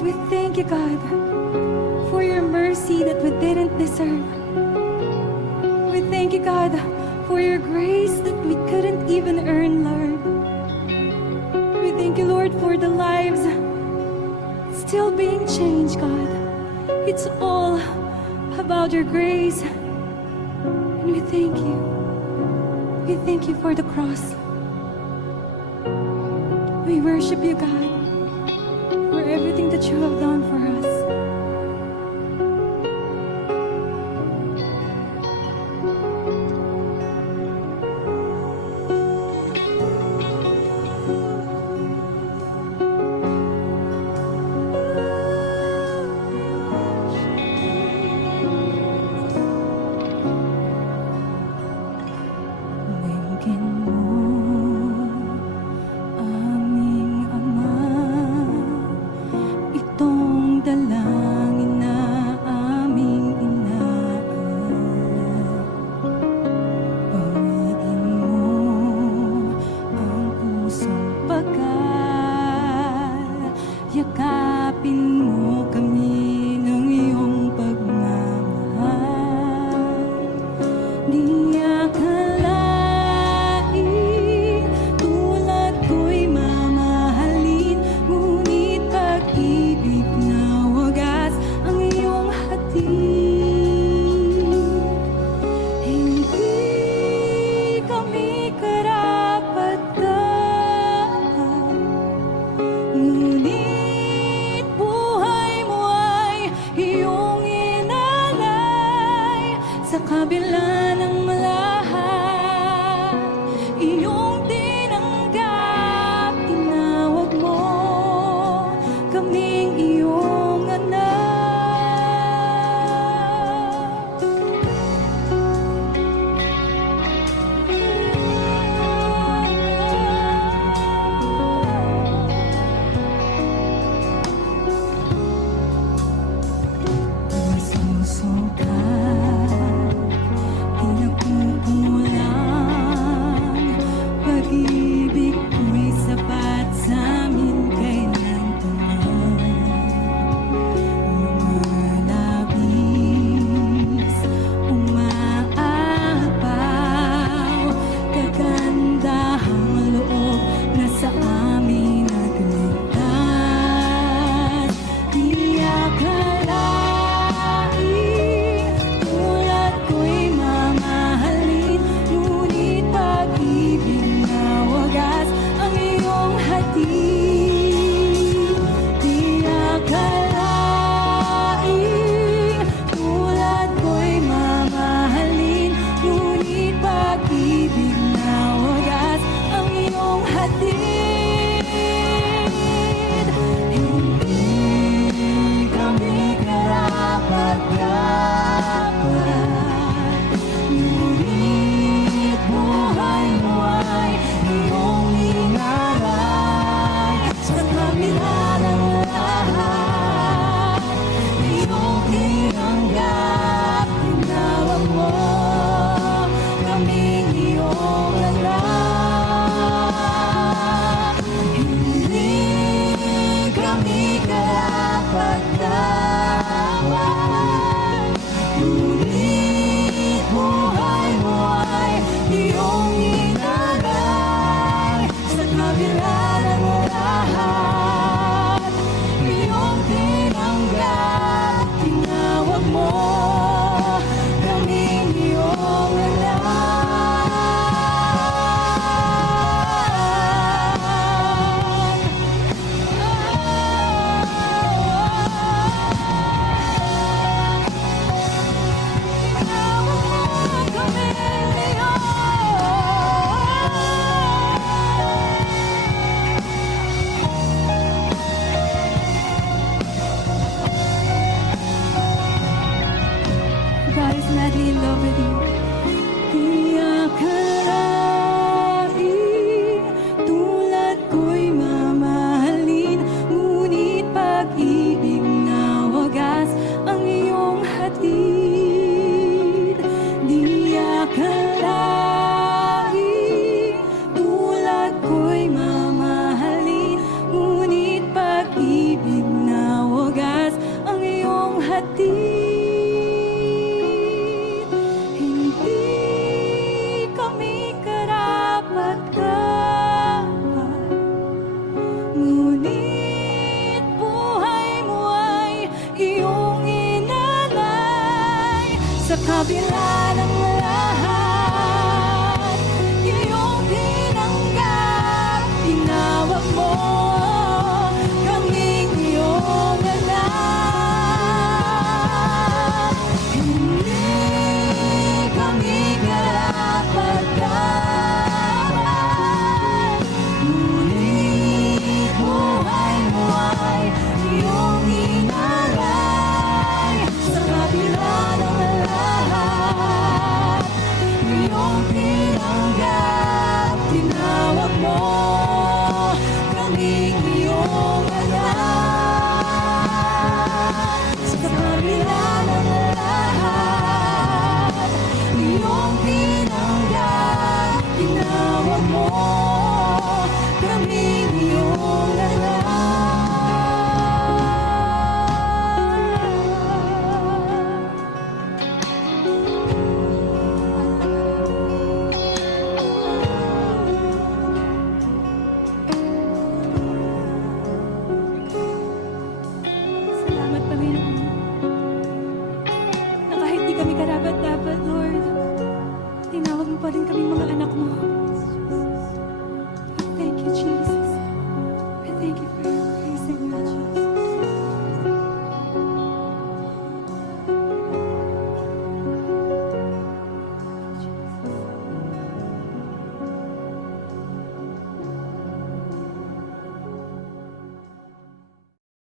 Lord, we thank you, God, for your mercy that we didn't deserve. We thank you, God, for your grace that we couldn't even earn, Lord. We thank you, Lord, for the lives still being changed, God. It's all about your grace. And we thank you. We thank you for the cross. We worship you, God, for everything that you have done for us. Bigyan mo, aming Ama, itong dala kabila ng lahat, iyong tinanggap, tinawag mo kaming iyong anak. Hindi kami karapat-dapat, ngunit buhay mo ay iyong inalay. Sa kabila ng lahat, iyong tinanggap, tinawag mo kaming iyong